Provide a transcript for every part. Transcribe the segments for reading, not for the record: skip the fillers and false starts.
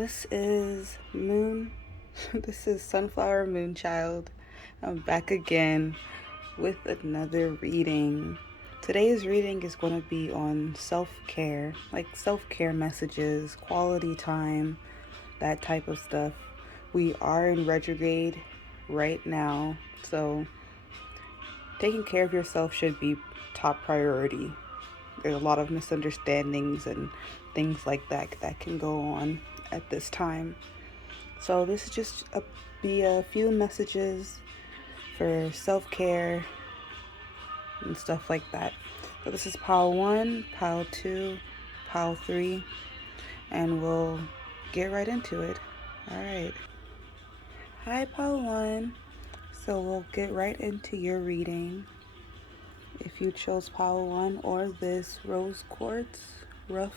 This is Moon. This is Sunflower Moonchild. I'm back again with another reading. Today's reading is going to be on self-care, like self-care messages, quality time, that type of stuff. We are in retrograde right now, so taking care of yourself should be top priority. There's a lot of misunderstandings and things like that that can go on at this time. So this is just be a few messages for self-care and stuff like that. So this is pile 1, pile 2, pile 3, and we'll get right into it. All right. Hi, pile 1. So we'll get right into your reading. If you chose pile 1 or this rose quartz, rough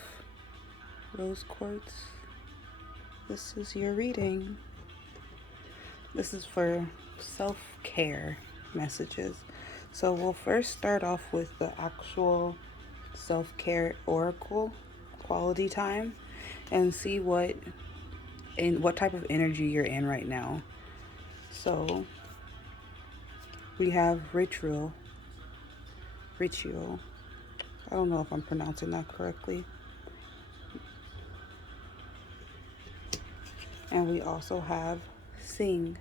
rose quartz, this is your reading. This is for self-care messages. So we'll first start off with the actual self-care oracle, quality time, and see what type of energy you're in right now. So we have ritual. I don't know if I'm pronouncing that correctly. And we also have sing.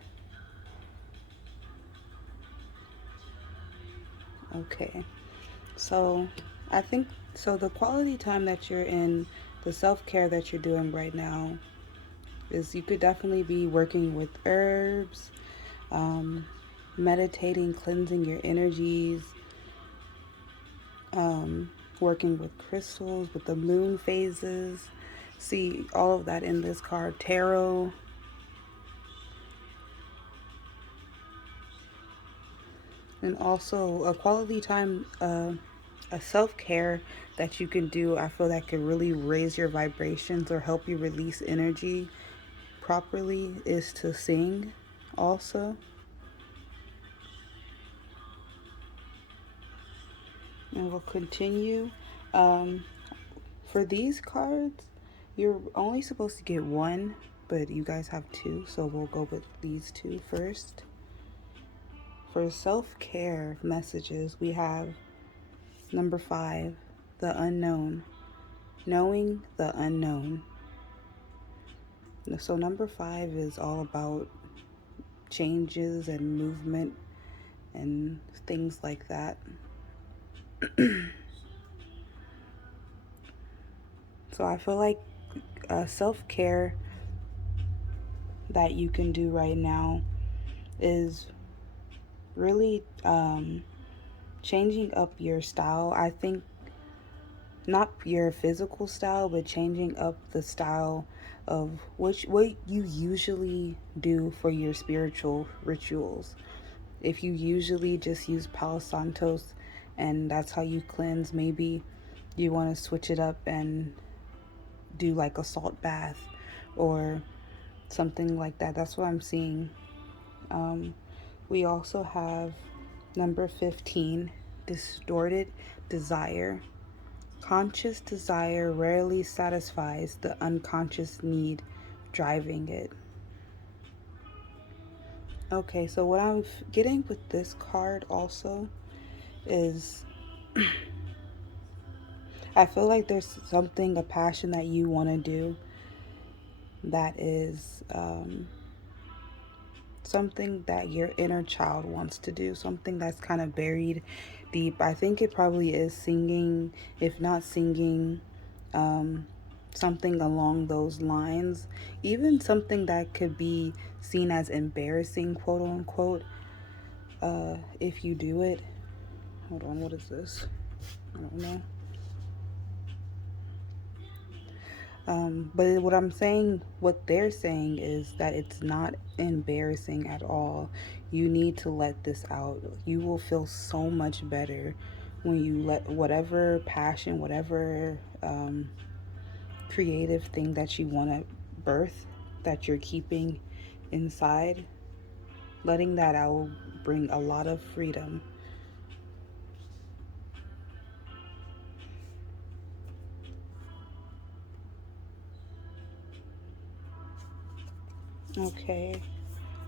Okay. So I think the quality time that you're in, the self-care that you're doing right now is you could definitely be working with herbs, meditating, cleansing your energies, working with crystals, with the moon phases. See all of that in this card. Tarot. And also a quality time, a self-care that you can do, I feel that could really raise your vibrations or help you release energy properly, is to sing also. And we'll continue. For these cards, you're only supposed to get one, but you guys have two, so we'll go with these two first. For self-care messages, we have number 5, the unknown. Knowing the unknown. So number 5 is all about changes and movement and things like that. So I feel like self-care that you can do right now is really changing up your style. I think not your physical style, but changing up the style of what you usually do for your spiritual rituals. If you usually just use Palo Santos and that's how you cleanse, maybe you want to switch it up and do like a salt bath or something like that. That's what I'm seeing. We also have number 15, distorted desire. Conscious desire rarely satisfies the unconscious need driving it. Okay, so what I'm getting with this card also is I feel like there's something, a passion that you want to do that is something that your inner child wants to do, something that's kind of buried deep. I think it probably is singing, if not singing, something along those lines. Even something that could be seen as embarrassing, quote unquote, if you do it. Hold on, what is this? I don't know. But what I'm saying, what they're saying is that it's not embarrassing at all. You need to let this out. You will feel so much better when you let whatever passion, whatever creative thing that you want to birth, that you're keeping inside, letting that out will bring a lot of freedom. Okay,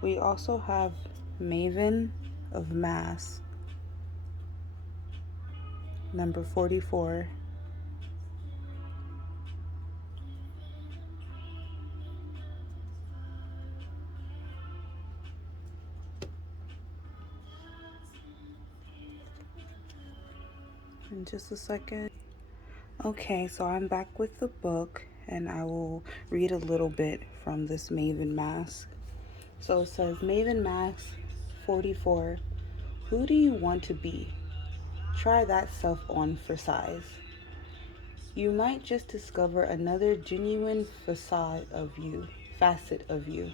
we also have Maven of Mass, number 44. In just a second. Okay, so I'm back with the book and I will read a little bit from this Maven Mask. So it says, Maven Mask 44. Who do you want to be? Try that self on for size. You might just discover another genuine facet of you,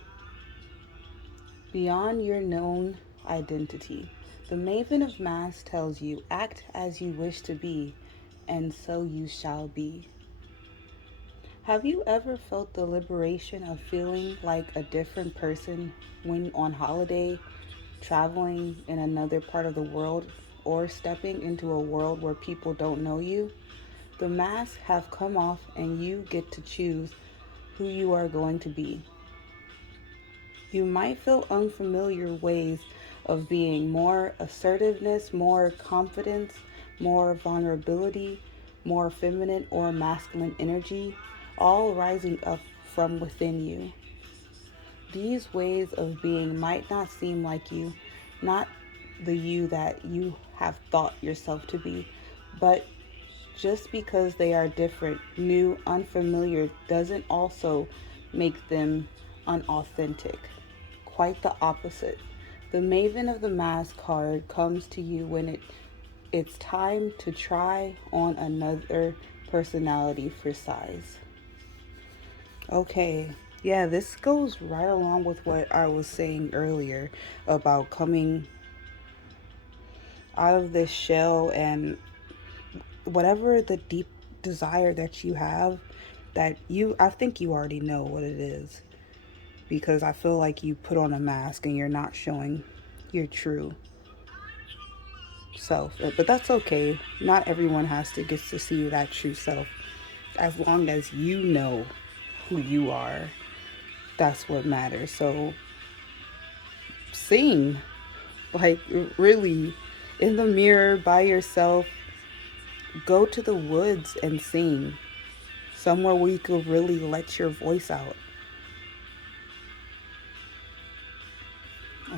beyond your known identity. The Maven of Mass tells you, act as you wish to be, and so you shall be. Have you ever felt the liberation of feeling like a different person when on holiday, traveling in another part of the world, or stepping into a world where people don't know you? The masks have come off and you get to choose who you are going to be. You might feel unfamiliar ways of being, more assertiveness, more confidence, more vulnerability, more feminine or masculine energy, all rising up from within you. These ways of being might not seem like you, not the you that you have thought yourself to be, but just because they are different, new, unfamiliar, doesn't also make them unauthentic. Quite the opposite. The Maven of the Mask card comes to you when it's time to try on another personality for size. Okay, yeah, this goes right along with what I was saying earlier about coming out of this shell and whatever the deep desire that you have, I think you already know what it is, because I feel like you put on a mask and you're not showing your true self. But that's okay. Not everyone has to get to see that true self. As long as you know who you are, that's what matters. So sing, like, really, in the mirror by yourself. Go to the woods and sing somewhere where you could really let your voice out.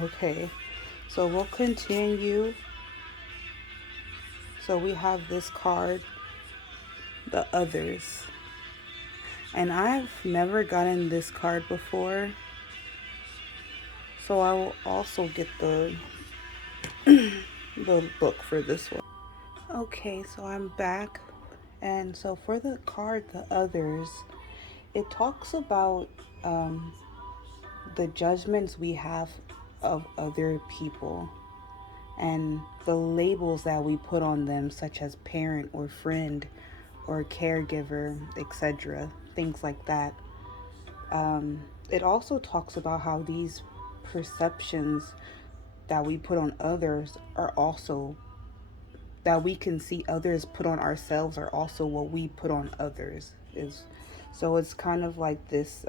Okay, so we'll continue. So we have this card, the Others. And I've never gotten this card before. So I will also get the the book for this one. Okay, so I'm back. And so for the card, the Others, it talks about the judgments we have of other people and the labels that we put on them, such as parent or friend or caregiver, etc., things like that. It also talks about how these perceptions that we put on others are also, that we can see others put on ourselves, are also what we put on others. Is so it's kind of like this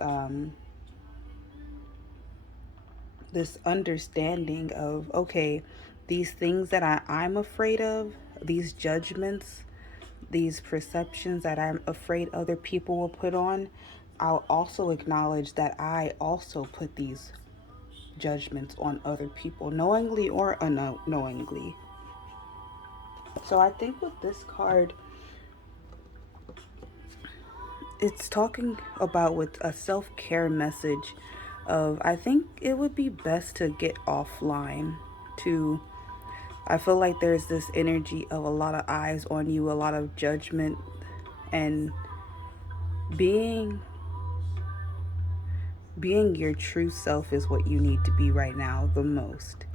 understanding of, okay, these things that I'm afraid of, these judgments, these perceptions that I'm afraid other people will put on, I'll also acknowledge that I also put these judgments on other people, knowingly or unknowingly. So I think with this card, it's talking about with a self-care message of, I think it would be best to get offline to, I feel like there's this energy of a lot of eyes on you, a lot of judgment, and being being your true self is what you need to be right now the most.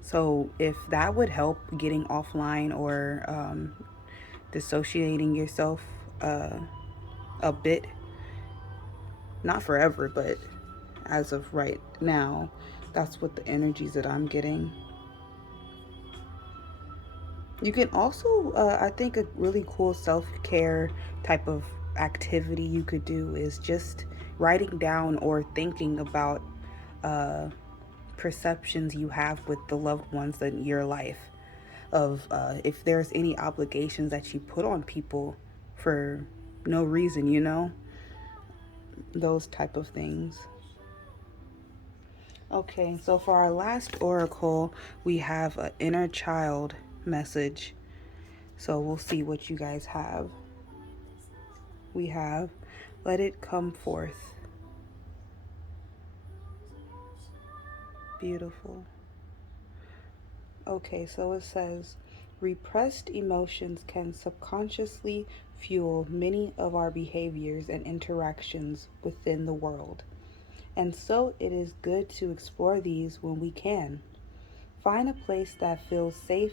So if that would help getting offline or dissociating yourself a bit, not forever, but as of right now, that's what the energies that I'm getting. You can also, I think a really cool self-care type of activity you could do is just writing down or thinking about perceptions you have with the loved ones in your life, of if there's any obligations that you put on people for no reason, those type of things. Okay, so for our last oracle, we have an inner child message. So we'll see what you guys have. We have, let it come forth. Beautiful. Okay, so it says, repressed emotions can subconsciously fuel many of our behaviors and interactions within the world. And so it is good to explore these when we can. Find a place that feels safe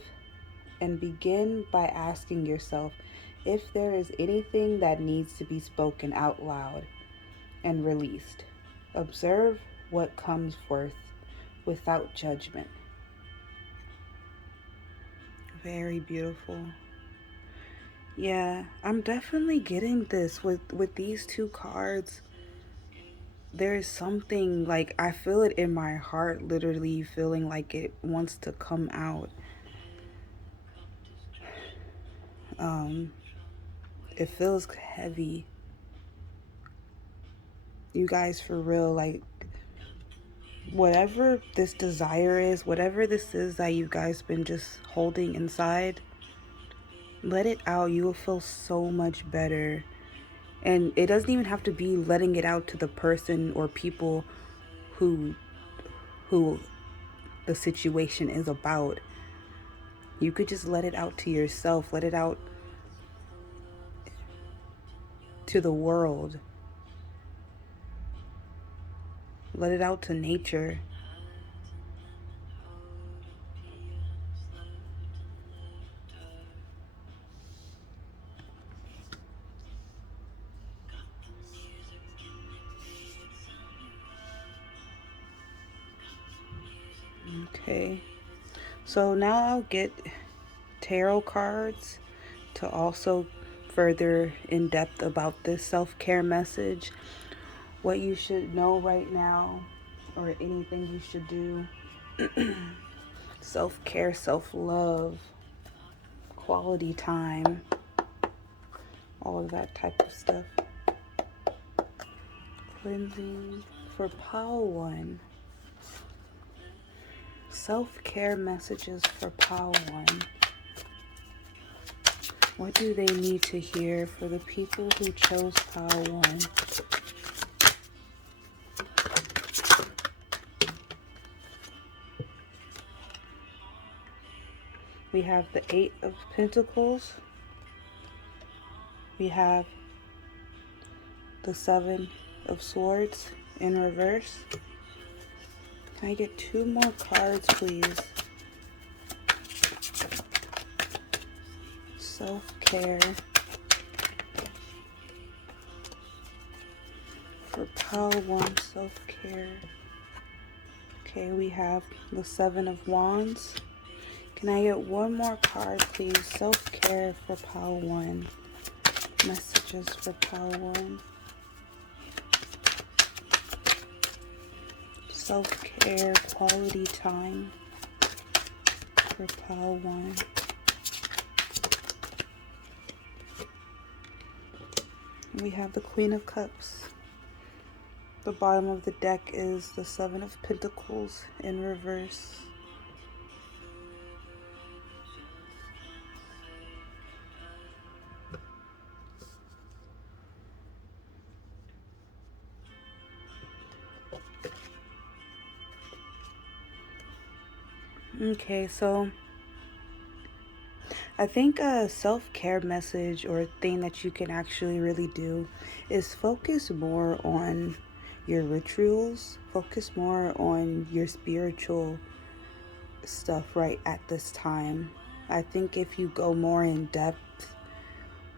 and begin by asking yourself if there is anything that needs to be spoken out loud and released. Observe what comes forth without judgment. Very beautiful. Yeah, I'm definitely getting this with these two cards. There is something, like, I feel it in my heart, literally feeling like it wants to come out. It feels heavy. You guys, for real, like, whatever this desire is, whatever this is that you guys been just holding inside, let it out. You will feel so much better. And it doesn't even have to be letting it out to the person or people who the situation is about. You could just let it out to yourself, let it out to the world, let it out to nature. Okay, so now I'll get tarot cards to also further in depth about this self-care message, what you should know right now, or anything you should do. Self-care, self-love, quality time, all of that type of stuff. Cleansing for pile 1. Self-care messages for pile 1. What do they need to hear for the people who chose pile 1? We have the 8 of Pentacles. We have the 7 of Swords in reverse. Can I get 2 more cards, please? Self-care for pile 1, self-care. Okay, we have the 7 of Wands. Can I get 1 more card, please? Self-care for pile 1. Messages for pile 1. Self-care, quality time for pile 1. We have the Queen of Cups. The bottom of the deck is the 7 of Pentacles in reverse. Okay, so I think a self-care message or thing that you can actually really do is focus more on your rituals, focus more on your spiritual stuff right at this time. I think if you go more in depth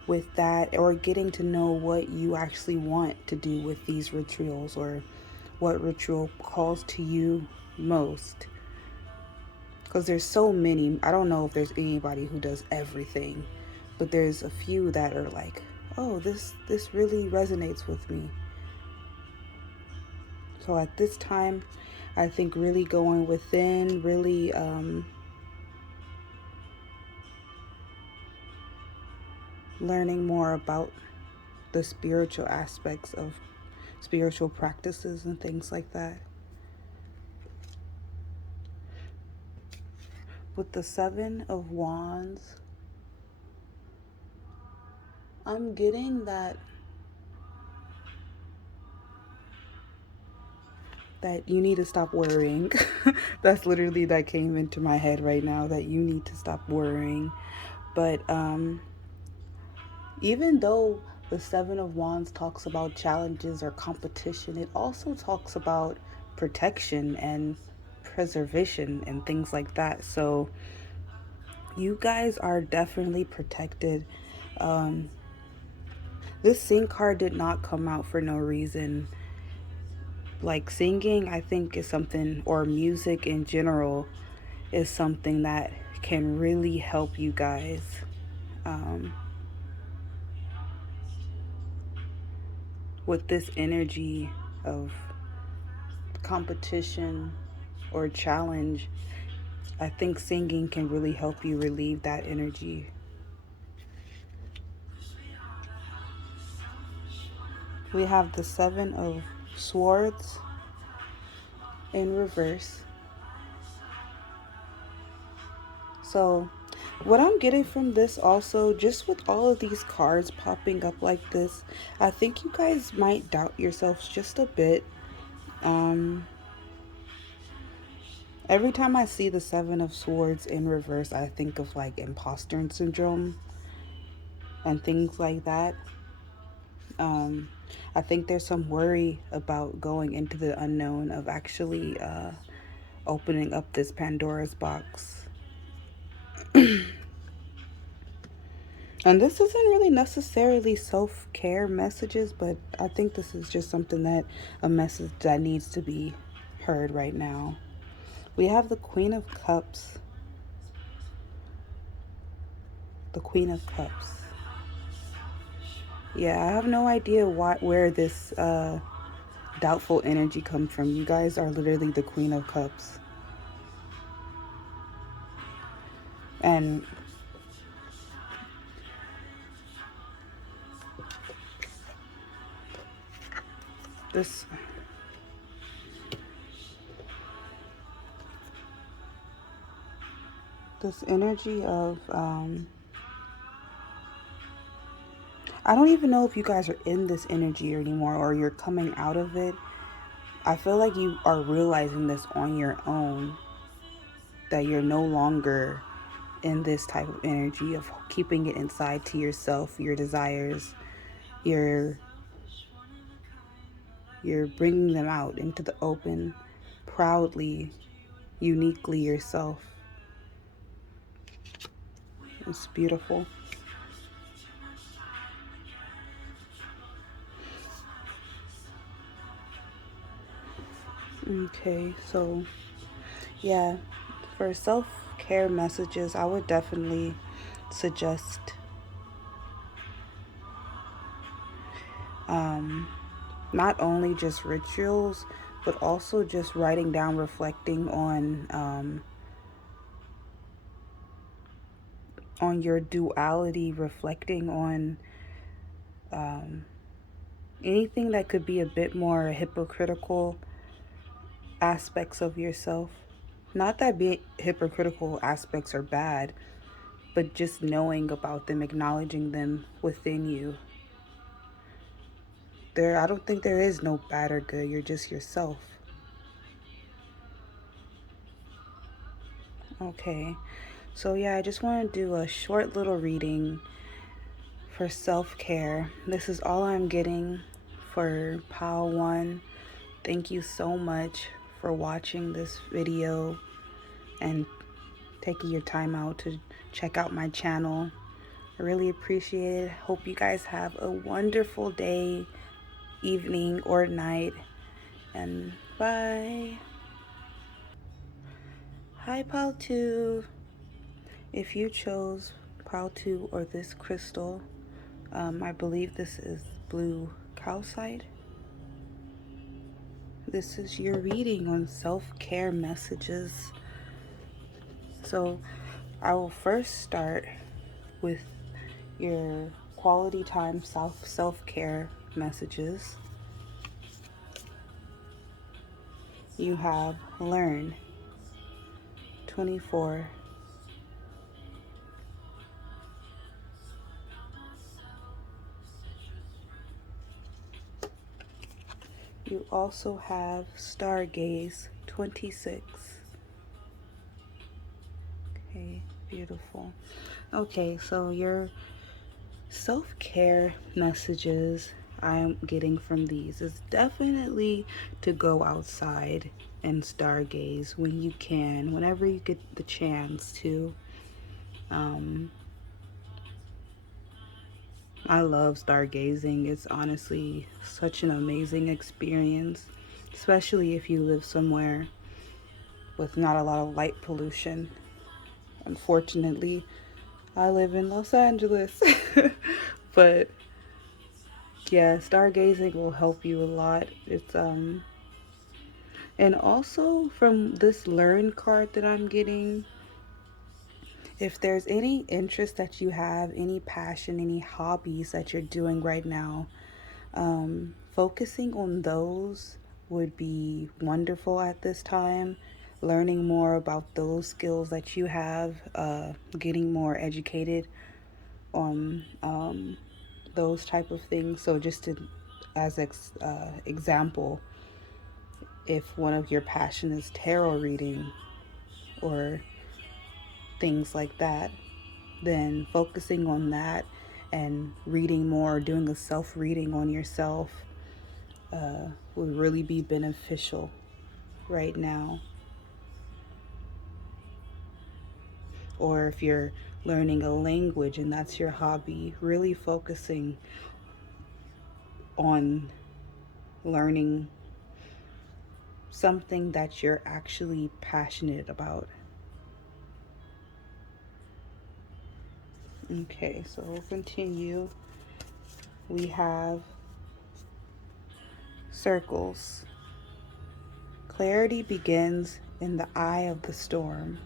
with that, or getting to know what you actually want to do with these rituals, or what ritual calls to you most, because there's so many. I don't know if there's anybody who does everything, but there's a few that are like, oh, this really resonates with me. So at this time, I think really going within, really learning more about the spiritual aspects of spiritual practices and things like that. With the Seven of Wands, I'm getting that you need to stop worrying. That's literally that came into my head right now, that you need to stop worrying. But even though the Seven of Wands talks about challenges or competition, it also talks about protection and preservation and things like that. So you guys are definitely protected. This sing card did not come out for no reason. Like, singing, I think, is something, or music in general, is something that can really help you guys. With this energy of competition or challenge, I think singing can really help you relieve that energy. We have the Seven of Swords in reverse. So what I'm getting from this also, just with all of these cards popping up like this, I think you guys might doubt yourselves just a bit. Every time I see the Seven of Swords in reverse, I think of like imposter syndrome and things like that. I think there's some worry about going into the unknown, of actually opening up this Pandora's box. And this isn't really necessarily self-care messages, but I think this is just something that, a message that needs to be heard right now. We have the Queen of Cups. The Queen of Cups. Yeah, I have no idea where this doubtful energy comes from. You guys are literally the Queen of Cups. And this energy of I don't even know if you guys are in this energy anymore, or you're coming out of it. I feel like you are realizing this on your own, that you're no longer in this type of energy of keeping it inside to yourself, your desires. You're bringing them out into the open, proudly, uniquely yourself. It's beautiful. Okay, so yeah, for self-care messages, I would definitely suggest not only just rituals, but also just writing down, reflecting on your duality, reflecting on anything that could be a bit more hypocritical aspects of yourself. Not that being hypocritical aspects are bad, but just knowing about them, acknowledging them within you. I don't think there is no bad or good. You're just yourself. Okay. So yeah, I just want to do a short little reading for self-care. This is all I'm getting for Pile 1. Thank you so much for watching this video and taking your time out to check out my channel. I really appreciate it. Hope you guys have a wonderful day, evening, or night, and bye. Hi, Pile 2. If you chose Pile 2 or this crystal, I believe this is blue calcite. This is your reading on self-care messages. So I will first start with your quality time self-care messages. You have learn 24. You also have stargaze 26. Okay, beautiful. Okay, so your self-care messages I'm getting from these is definitely to go outside and stargaze when you can, whenever you get the chance to. I love stargazing. It's honestly such an amazing experience, especially if you live somewhere with not a lot of light pollution. Unfortunately, I live in Los Angeles. But yeah, stargazing will help you a lot. It's and also from this learn card that I'm getting, if there's any interest that you have, any passion, any hobbies that you're doing right now, focusing on those would be wonderful at this time. Learning more about those skills that you have, getting more educated on those type of things. So just to, as example, if one of your passion is tarot reading or things like that, then focusing on that and reading more, doing a self reading on yourself would really be beneficial right now. Or if you're learning a language and that's your hobby, really focusing on learning something that you're actually passionate about. Okay, so we'll continue. We have circles. Clarity begins in the eye of the storm.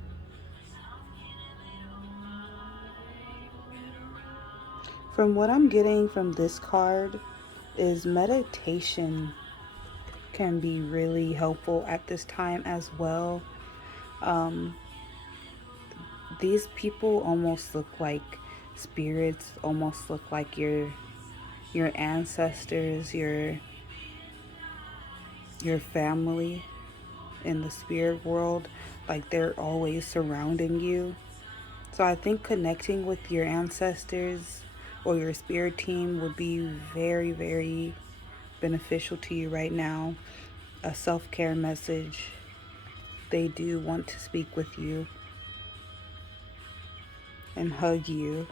From what I'm getting from this card is meditation can be really helpful at this time as well. Um, these people almost look like spirits, almost look like your ancestors, your family in the spirit world, like they're always surrounding you. So I think connecting with your ancestors or your spirit team would be very, very beneficial to you right now. A self-care message. They do want to speak with you and hug you.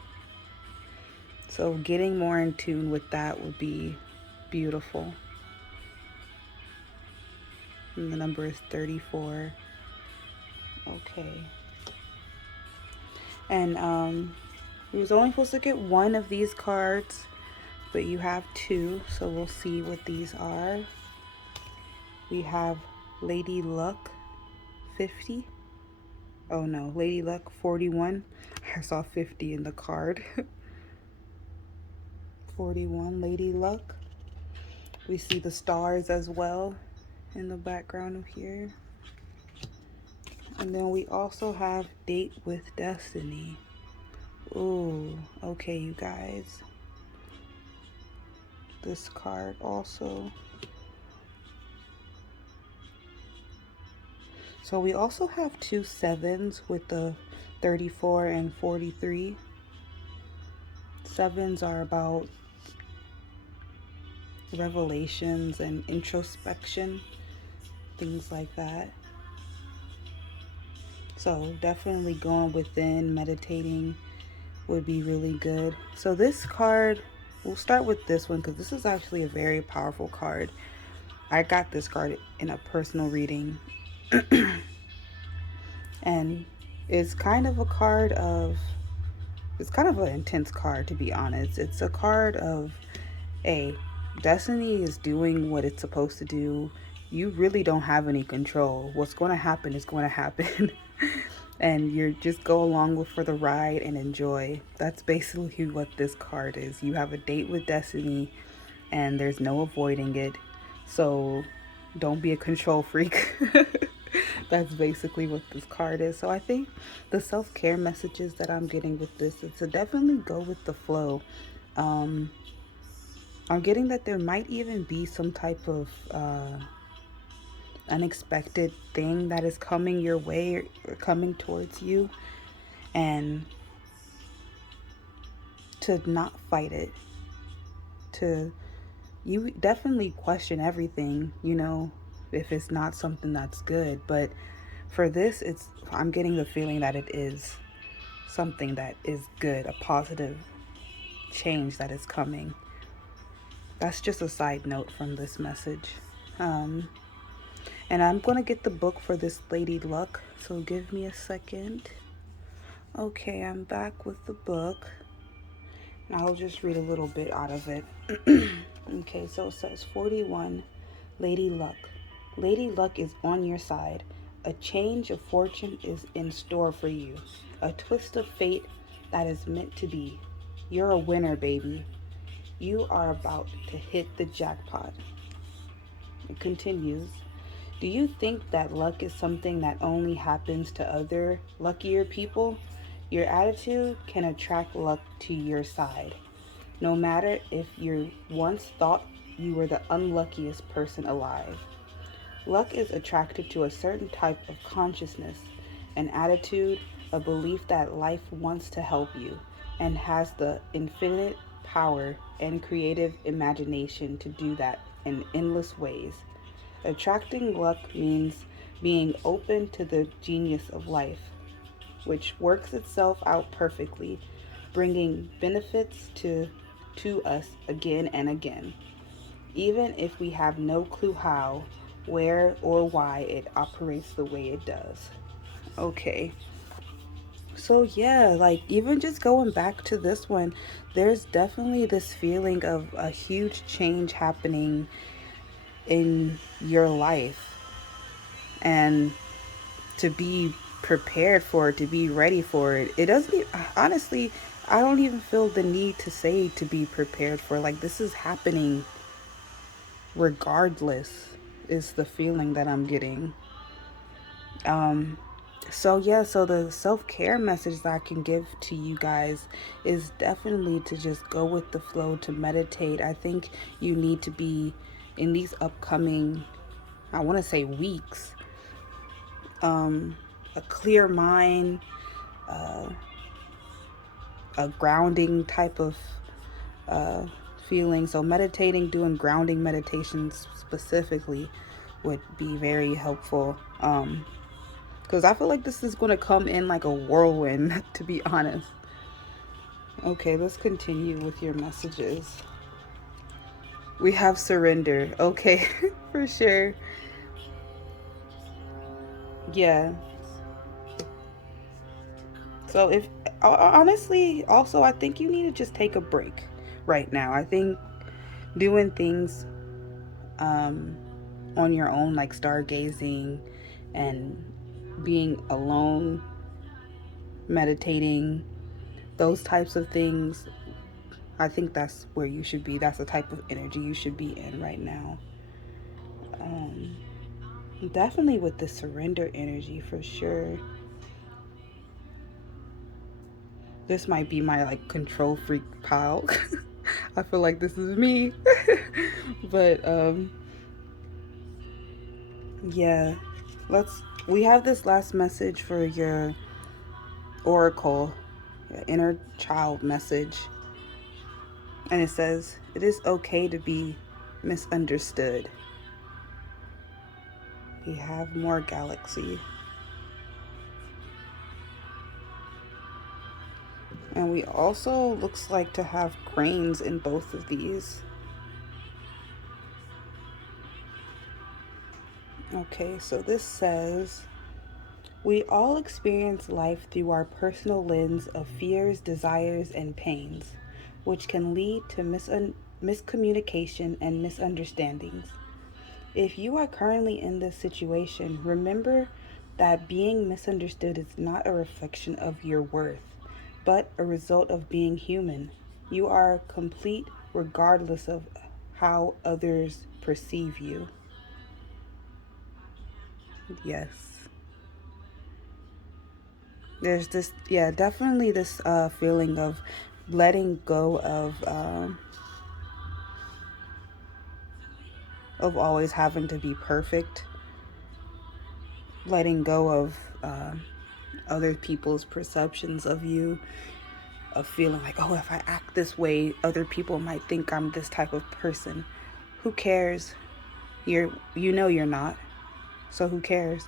So getting more in tune with that would be beautiful. And the number is 34. Okay. And we was only supposed to get one of these cards, but you have two, so we'll see what these are. We have Lady Luck 50. Oh no, Lady Luck 41. I saw 50 in the card. 41, Lady Luck. We see the stars as well in the background of here. And then we also have Date with Destiny. Ooh, okay, you guys. This card also. So we also have two sevens with the 34 and 43. Sevens are about revelations and introspection, things like that. So definitely going within, meditating would be really good. So this card, we'll start with this one because this is actually a very powerful card. I got this card in a personal reading. And it's kind of a card of, it's kind of an intense card, to be honest. It's a card of, A, destiny is doing what it's supposed to do. you really don't have any control. What's going to happen is going to happen. And you're just go along with for the ride and enjoy. That's basically what this card is. You have a date with destiny and there's no avoiding it. So don't be a control freak. That's basically what this card is. So I think the self-care messages that I'm getting with this is to definitely go with the flow. Um, I'm getting that there might even be some type of unexpected thing that is coming your way or coming towards you, and to not fight it, to you definitely question everything, if it's not something that's good. But for this, I'm getting the feeling that it is something that is good, a positive change that is coming. That's just a side note from this message. And I'm going to get the book for this Lady Luck, so give me a second. Okay, I'm back with the book. And I'll just read a little bit out of it. Okay, so it says 41, Lady Luck. Lady Luck is on your side. A change of fortune is in store for you. A twist of fate that is meant to be. You're a winner, baby. You are about to hit the jackpot. It continues. Do you think that luck is something that only happens to other luckier people? Your attitude can attract luck to your side, no matter if you once thought you were the unluckiest person alive. Luck is attracted to a certain type of consciousness, an attitude, a belief that life wants to help you and has the infinite power and creative imagination to do that in endless ways. Attracting luck means being open to the genius of life, which works itself out perfectly, bringing benefits to us again and again, even if we have no clue how, where, or why it operates the way it does. Okay. So yeah, like even just going back to this one, there's definitely this feeling of a huge change happening in your life, and to be prepared for it, to be ready for it. It doesn't even, honestly, I don't even feel the need to say to be prepared for. Like, this is happening regardless, is the feeling that I'm getting. So yeah, so the self-care message that I can give to you guys is definitely to just go with the flow, to meditate. I think you need to be in these upcoming, I want to say weeks, a clear mind, a grounding type of uh, feeling. So meditating, doing grounding meditations specifically would be very helpful. Because I feel like this is going to come in like a whirlwind, to be honest. Okay, let's continue with your messages. We have surrender. Okay, for sure. Yeah. So if honestly, also I think you need to just take a break right now. I think doing things on your own, like stargazing and being alone, meditating, those types of things, I think that's where you should be. That's the type of energy you should be in right now. Um, Definitely with the surrender energy for sure. This might be my like control freak pile. I feel like this is me. But yeah, we have this last message for your oracle, your inner child message. And it says, it is okay to be misunderstood. We have more galaxy. And we also looks like to have cranes in both of these. Okay, so this says, we all experience life through our personal lens of fears, desires, and pains, which can lead to miscommunication and misunderstandings. If you are currently in this situation, remember that being misunderstood is not a reflection of your worth, but a result of being human. You are complete regardless of how others perceive you. Yes. There's this, yeah, definitely this feeling of letting go of always having to be perfect, letting go of other people's perceptions of you, of feeling like, oh, if I act this way, other people might think I'm this type of person. Who cares? You're not. So who cares?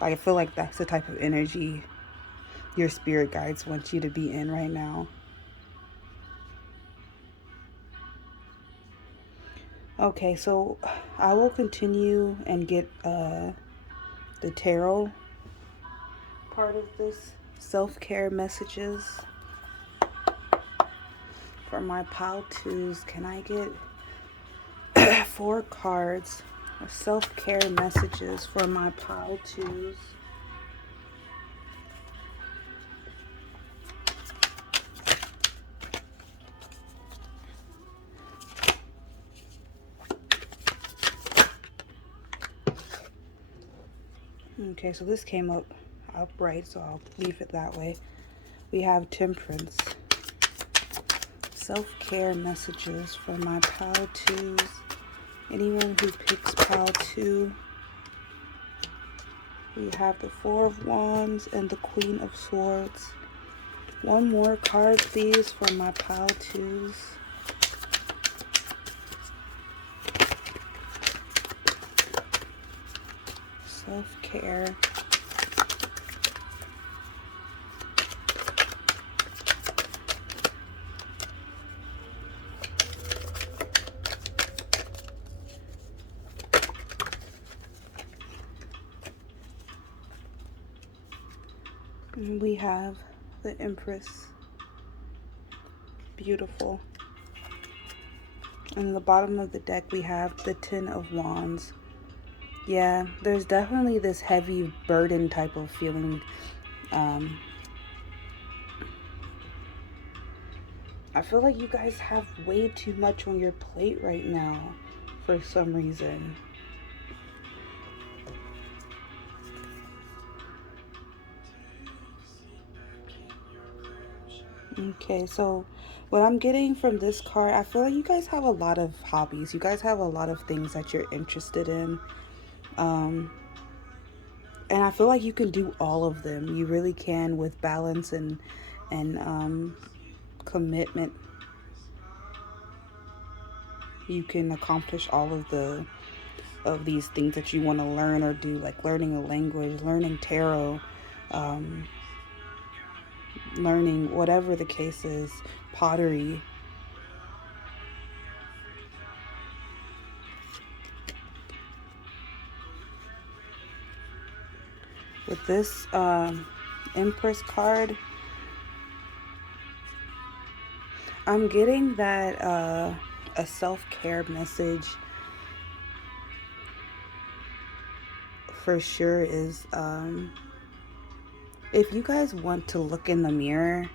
Like, I feel like that's the type of energy your spirit guides want you to be in right now. Okay, so I will continue and get the tarot part of this self-care messages for my pile twos. Can I get 4 cards of self-care messages for my pile twos? Okay, so this came up upright, so I'll leave it that way. We have Temperance. Self-care messages for my pile twos. Anyone who picks pile 2. We have the 4 of Wands and the Queen of Swords. One more card, please, for my pile 2s. Self-care. And we have the Empress. Beautiful. And the bottom of the deck, we have the 10 of Wands. Yeah, there's definitely this heavy burden type of feeling. I feel like you guys have way too much on your plate right now for some reason. Okay, so what I'm getting from this card, I feel like you guys have a lot of hobbies. You guys have a lot of things that you're interested in. And I feel like you can do all of them. You really can, with balance and commitment. You can accomplish all of these things that you want to learn or do, like learning a language, learning tarot, learning whatever the case is, pottery. With this Empress card, I'm getting that a self-care message for sure is if you guys want to look in the mirror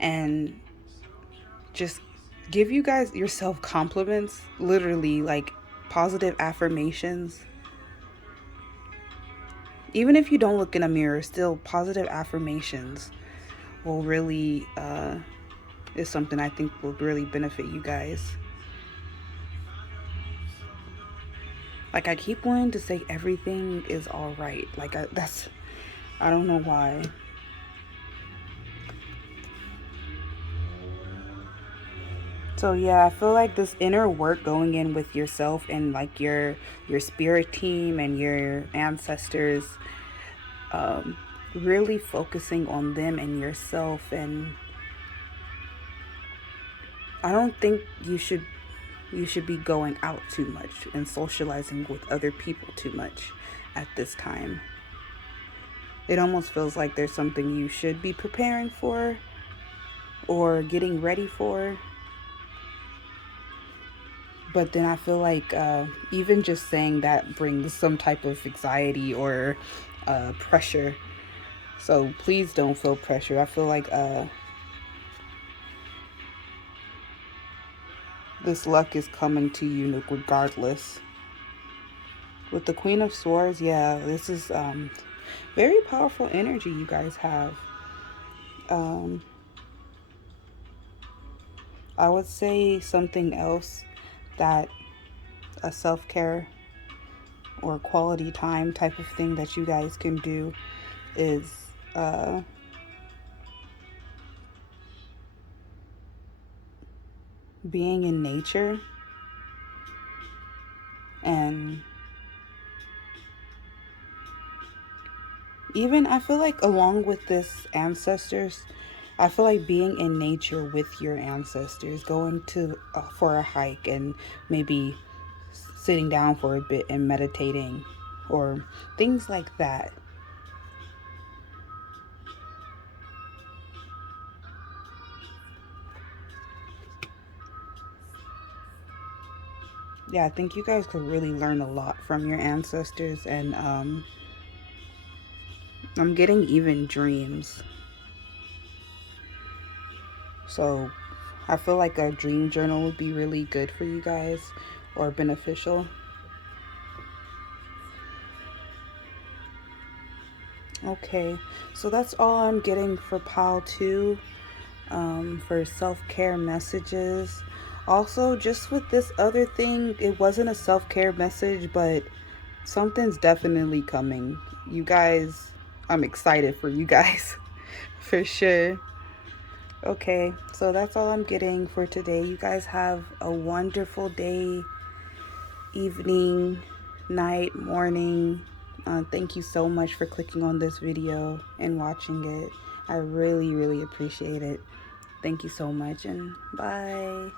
and just give you guys yourself compliments, literally like positive affirmations. Even if you don't look in a mirror, still positive affirmations will really is something I think will really benefit you guys. Like, I keep wanting to say everything is all right. Like, I don't know why. So yeah, I feel like this inner work going in with yourself and like your spirit team and your ancestors, really focusing on them and yourself. And I don't think you should be going out too much and socializing with other people too much at this time. It almost feels like there's something you should be preparing for or getting ready for. But then I feel like even just saying that brings some type of anxiety or pressure. So please don't feel pressure. I feel like this luck is coming to you regardless. With the Queen of Swords, yeah, this is very powerful energy you guys have. Um, I would say something else that a self care or quality time type of thing that you guys can do is being in nature. And even I feel like along with this ancestors, I feel like being in nature with your ancestors, going to for a hike and maybe sitting down for a bit and meditating or things like that. Yeah, I think you guys could really learn a lot from your ancestors. And I'm getting even dreams. So I feel like a dream journal would be really good for you guys or beneficial. Okay, so that's all I'm getting for pile 2, for self-care messages. Also, just with this other thing, it wasn't a self-care message, but something's definitely coming. You guys, I'm excited for you guys, for sure. Okay, so that's all I'm getting for today. You guys have a wonderful day, evening, night, morning. Thank you so much for clicking on this video and watching it. I really, really appreciate it. Thank you so much, and bye.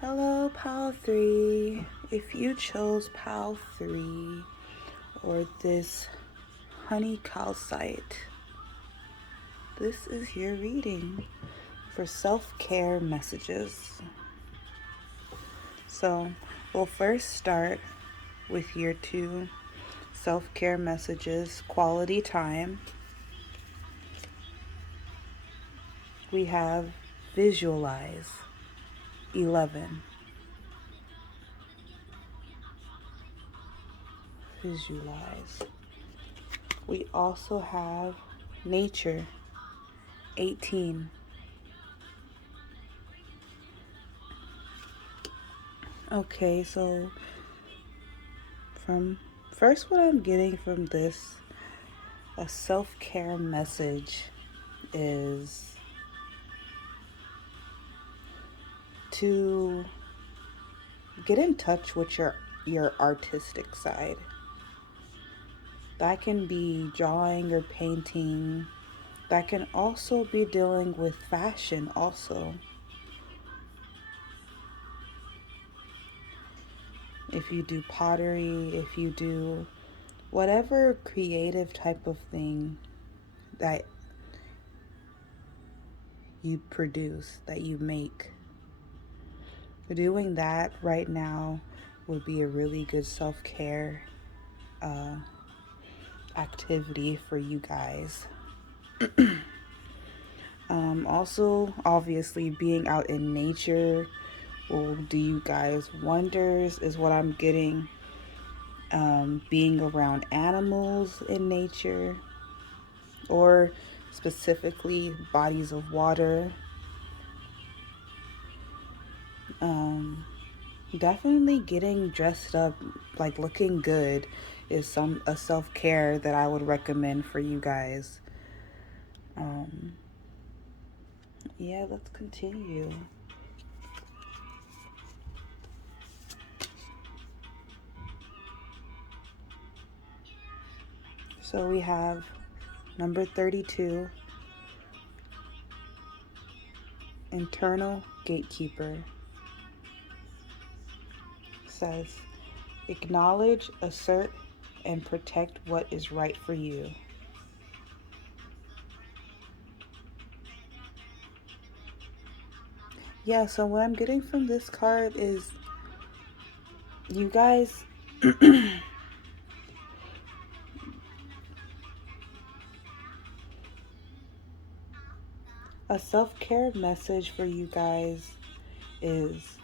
Hello, Pal 3. If you chose Pal 3 or this honey calcite, this is your reading for self-care messages. So we'll first start with year 2 self-care messages, quality time. We have visualize, 11. Visualize. We also have nature, 18. Okay, so from first, what I'm getting from this, a self-care message is to get in touch with your artistic side. That can be drawing or painting. That can also be dealing with fashion also. If you do pottery, if you do whatever creative type of thing that you produce, that you make, doing that right now would be a really good self-care activity for you guys. Also, obviously, being out in nature will do you guys wonders, is what I'm getting. Being around animals in nature, or specifically bodies of water. Definitely getting dressed up, like looking good, is a self-care that I would recommend for you guys. Yeah, let's continue. So we have number 32, internal gatekeeper. Says, acknowledge, assert, and protect what is right for you. Yeah, so what I'm getting from this card is You guys, a self-care message for you guys is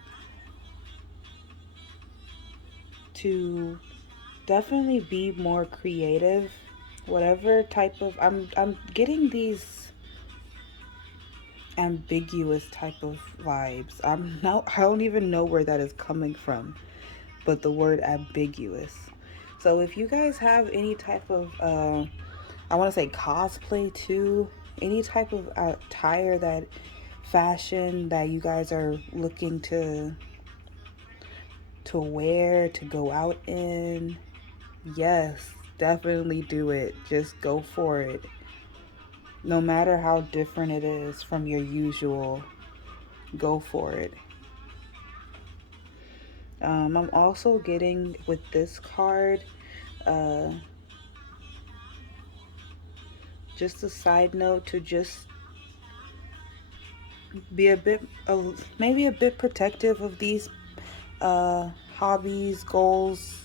to definitely be more creative. Whatever type of I'm getting these ambiguous type of vibes. I don't even know where that is coming from, but the word ambiguous. So if you guys have any type of I want to say cosplay too, any type of attire, that fashion that you guys are looking to wear, to go out in, yes, definitely do it. Just go for it. No matter how different it is from your usual, go for it. I'm also getting with this card, uh, just a side note to just be a bit, maybe a bit protective of these hobbies, goals,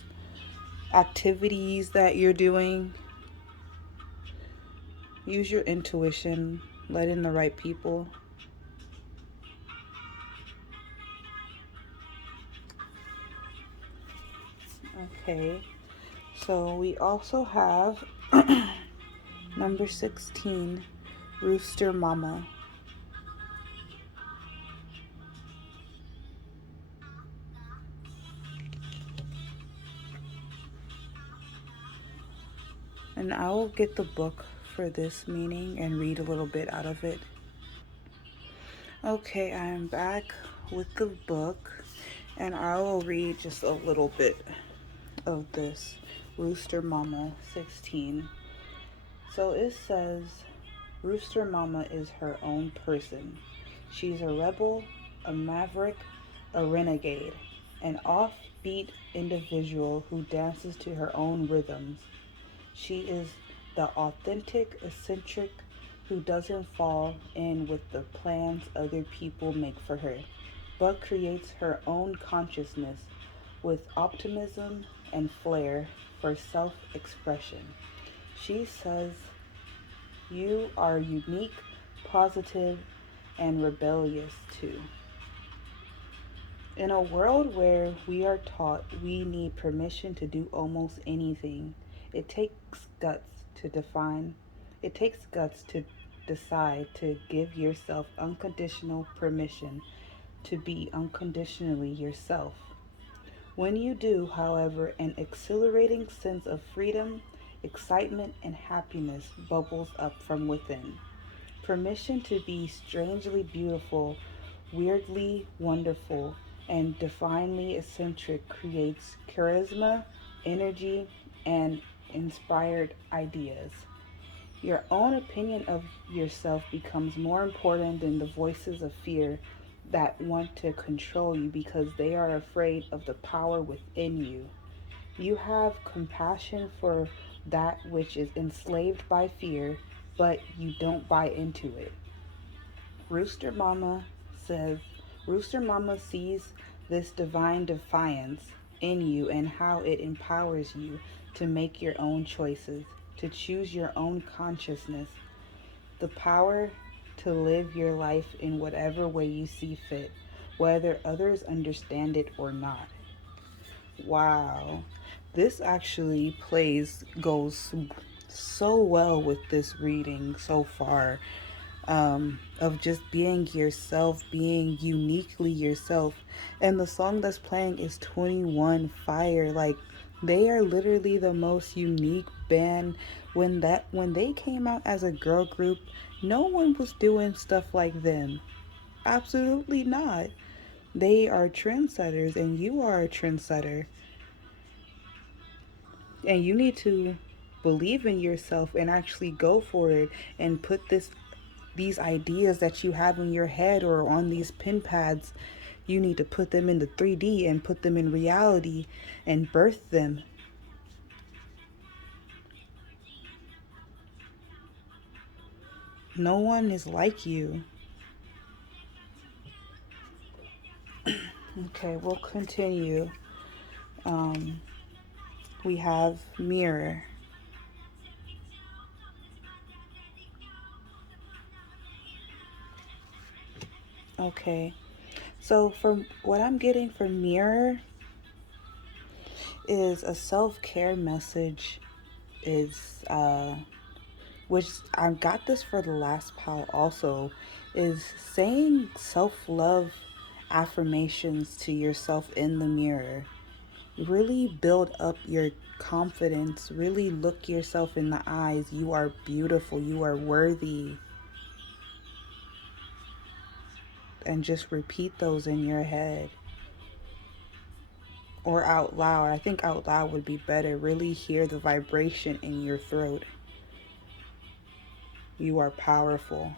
activities that you're doing. Use your intuition, let in the right people. Okay, so we also have number 16, Rooster Mama. And I will get the book for this meaning and read a little bit out of it. Okay, I am back with the book, and I will read just a little bit of this Rooster Mama 16. So it says, Rooster Mama is her own person. She's a rebel, a maverick, a renegade, an offbeat individual who dances to her own rhythms. She is the authentic eccentric who doesn't fall in with the plans other people make for her, but creates her own consciousness with optimism and flair for self expression. She says, you are unique, positive, and rebellious too. In a world where we are taught we need permission to do almost anything, it takes guts to define, it takes guts to decide to give yourself unconditional permission to be unconditionally yourself. When you do, however, an exhilarating sense of freedom, excitement, and happiness bubbles up from within. Permission to be strangely beautiful, weirdly wonderful, and divinely eccentric creates charisma, energy, and inspired ideas. Your own opinion of yourself becomes more important than the voices of fear that want to control you because they are afraid of the power within you. You have compassion for that which is enslaved by fear, but you don't buy into it. Rooster Mama says, Rooster Mama sees this divine defiance in you and how it empowers you to make your own choices, to choose your own consciousness, the power to live your life in whatever way you see fit, whether others understand it or not. Wow. This actually goes so well with this reading so far, of just being yourself, being uniquely yourself. And the song that's playing is 21 Fire. Like, they are literally the most unique band. When they came out as a girl group, no one was doing stuff like them. Absolutely not. They are trendsetters, and you are a trendsetter. And you need to believe in yourself and actually go for it and put these ideas that you have in your head or on these pen pads, you need to put them into 3D and put them in reality and birth them. No one is like you. Okay, we'll continue. We have mirror. Okay, so from what I'm getting from mirror is a self-care message, is which I got this for the last pile also, is saying self-love affirmations to yourself in the mirror. Really build up your confidence. Really look yourself in the eyes. You are beautiful. You are worthy. And just repeat those in your head or out loud. I think out loud would be better. Really hear the vibration in your throat. You are powerful.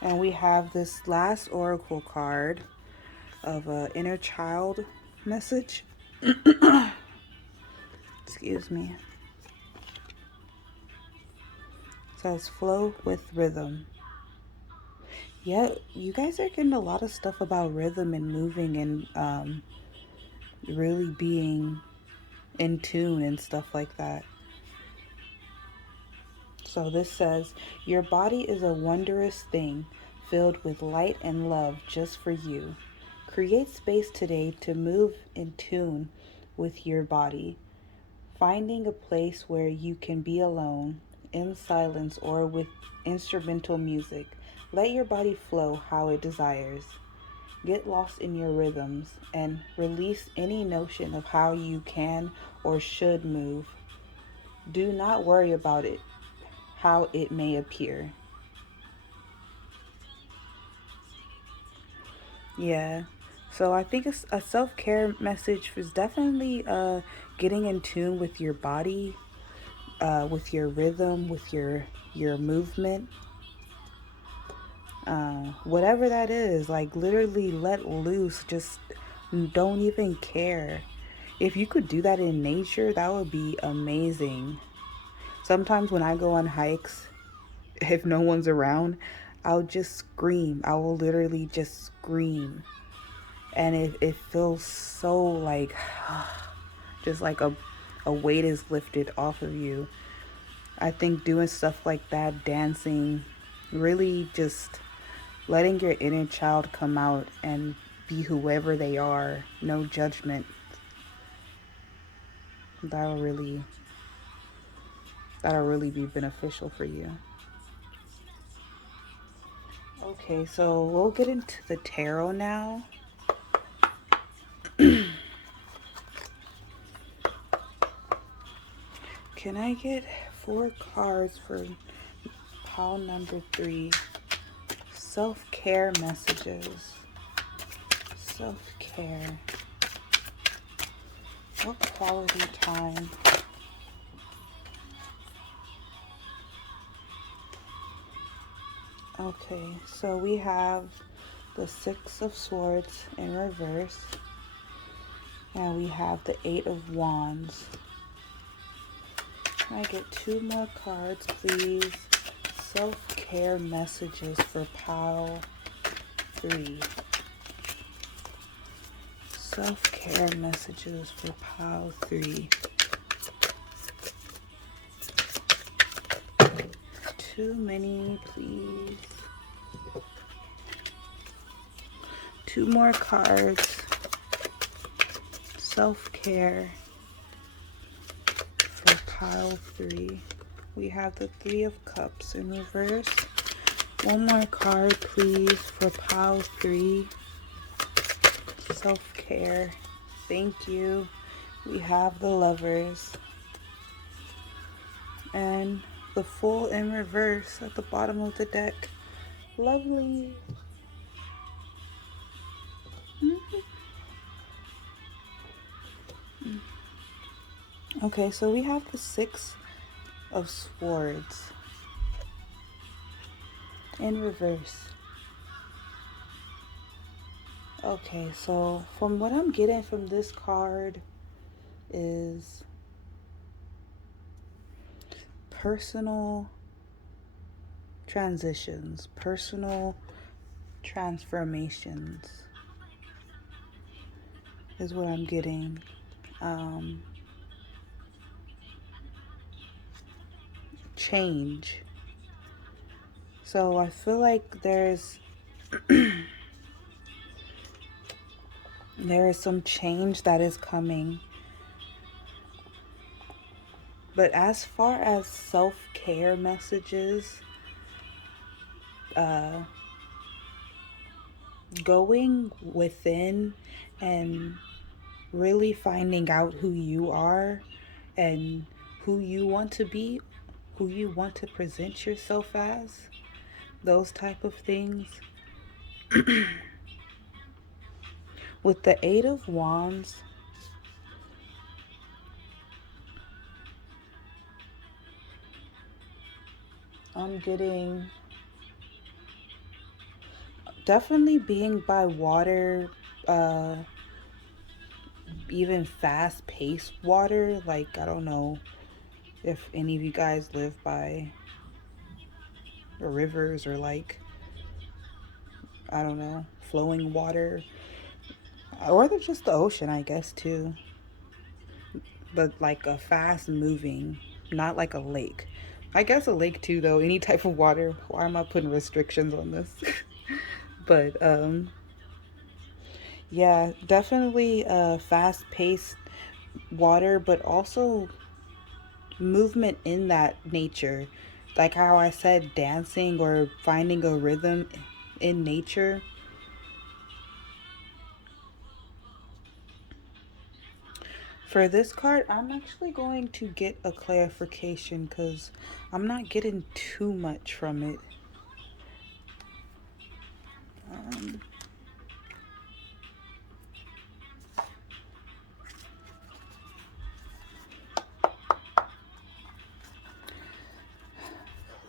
And we have this last oracle card of an inner child message. Excuse me. It says flow with rhythm. Yeah, you guys are getting a lot of stuff about rhythm and moving and really being in tune and stuff like that. So this says, your body is a wondrous thing filled with light and love just for you. Create space today to move in tune with your body, finding a place where you can be alone, in silence, or with instrumental music. Let your body flow how it desires. Get lost in your rhythms and release any notion of how you can or should move. Do not worry about it, how it may appear. Yeah. So I think a self-care message is definitely getting in tune with your body, with your rhythm, with your movement. Whatever that is, like literally let loose, just don't even care. If you could do that in nature, that would be amazing. Sometimes when I go on hikes, if no one's around, I'll just scream. I will literally just scream. And it feels so like, just like a weight is lifted off of you. I think doing stuff like that, dancing, really just letting your inner child come out and be whoever they are, no judgment. That'll really that'll really be beneficial for you. Okay, so we'll get into the tarot now. Can I get 4 cards for pile number 3? Self-care messages. Self-care. What quality time? Okay, so we have the 6 of Swords in reverse. And we have the 8 of Wands. Can I get 2 more cards, please? Self-care messages for pile 3. Self-care messages for pile 3. Too many, please. 2 more cards. Self-care for pile 3. We have the 3 of Cups in reverse. 1 more card, please, for pile 3. Self-care. Thank you. We have the Lovers. And the Fool in reverse at the bottom of the deck. Lovely. Okay, so we have the 6 of Swords in reverse. Okay, so from what I'm getting from this card is personal transitions, personal transformations. is what I'm getting. Change. So I feel like there is some change that is coming. But as far as self-care messages, going within and really finding out who you are and who you want to be, who you want to present yourself as, those type of things. With the Eight of Wands, I'm getting definitely being by water, even fast-paced water. Like, I don't know if any of you guys live by rivers or, like, I don't know, flowing water, or just the ocean, I guess, too. But like a fast moving, not like a lake. I guess a lake too, though. Any type of water. Why am I putting restrictions on this? But yeah, definitely fast paced water, but also movement in that nature. Like how I said, dancing or finding a rhythm in nature. For this card, I'm actually going to get a clarification because I'm not getting too much from it. Um,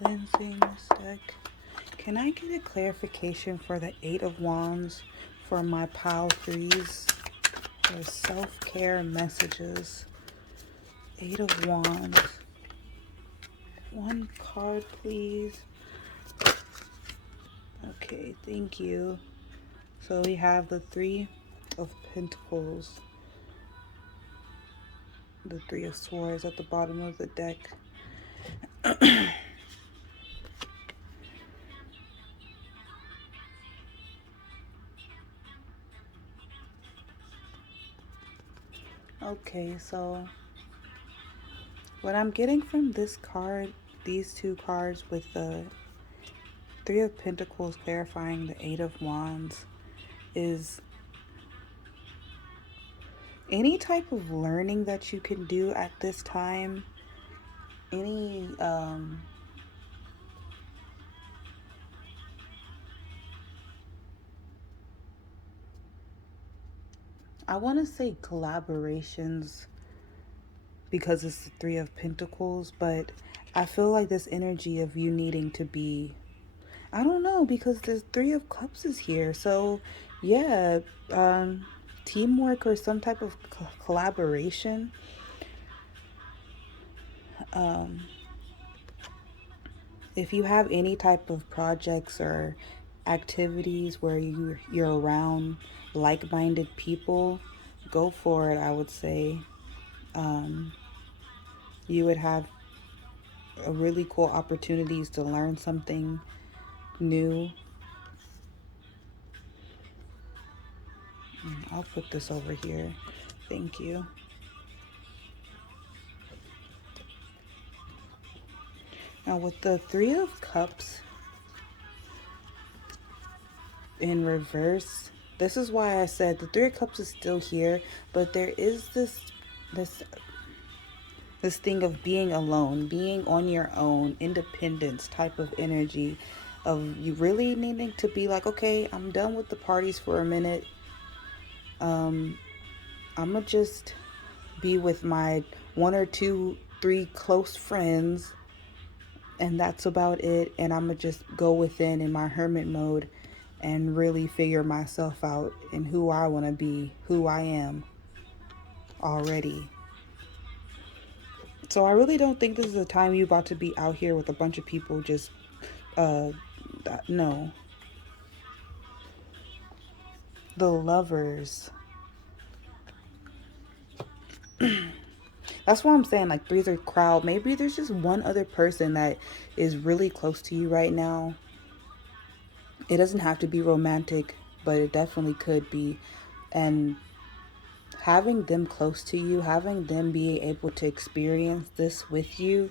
Cleansing this deck. Can I get a clarification for the Eight of Wands for my pile threes? For self-care messages. Eight of Wands. One card, please. Okay, thank you. So we have the Three of Pentacles. The Three of Swords at the bottom of the deck. Okay, so what I'm getting from this card, these two cards with the Three of Pentacles clarifying the Eight of Wands, is any type of learning that you can do at this time, any I want to say collaborations because it's the Three of Pentacles, but I feel like this energy of you needing to be, I don't know, because the Three of Cups is here. So yeah, teamwork or some type of collaboration. If you have any type of projects or activities where you're around like-minded people, go for it. I would say you would have a really cool opportunities to learn something new. I'll put this over here. Thank you. Now with the Three of Cups in reverse, this is why I said the Three of Cups is still here, but there is this thing of being alone, being on your own, independence type of energy, of you really needing to be like, okay, I'm done with the parties for a minute. I'm gonna just be with my one or two, three close friends, and that's about it. And I'm gonna just go within in my hermit mode and really figure myself out and who I want to be, who I am already. So I really don't think this is a time you're about to be out here with a bunch of people just, no. The Lovers. That's what I'm saying. Like, three's a crowd. Maybe there's just one other person that is really close to you right now. It doesn't have to be romantic, but it definitely could be. And having them close to you, having them be able to experience this with you,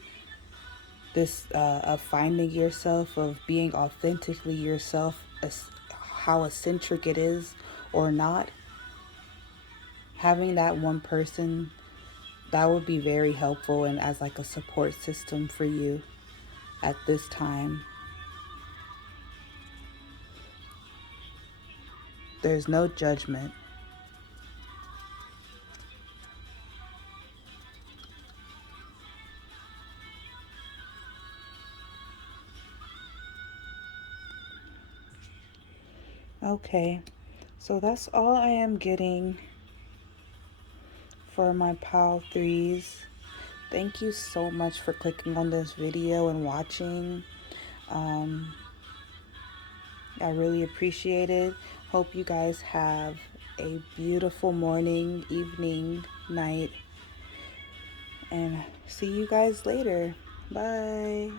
this of finding yourself, of being authentically yourself, as how eccentric it is or not, having that one person, that would be very helpful and as like a support system for you at this time. There's no judgment. Okay, so that's all I am getting for my pile threes. Thank you so much for clicking on this video and watching. Um, I really appreciate it. Hope you guys have a beautiful morning, evening, night, and see you guys later. Bye.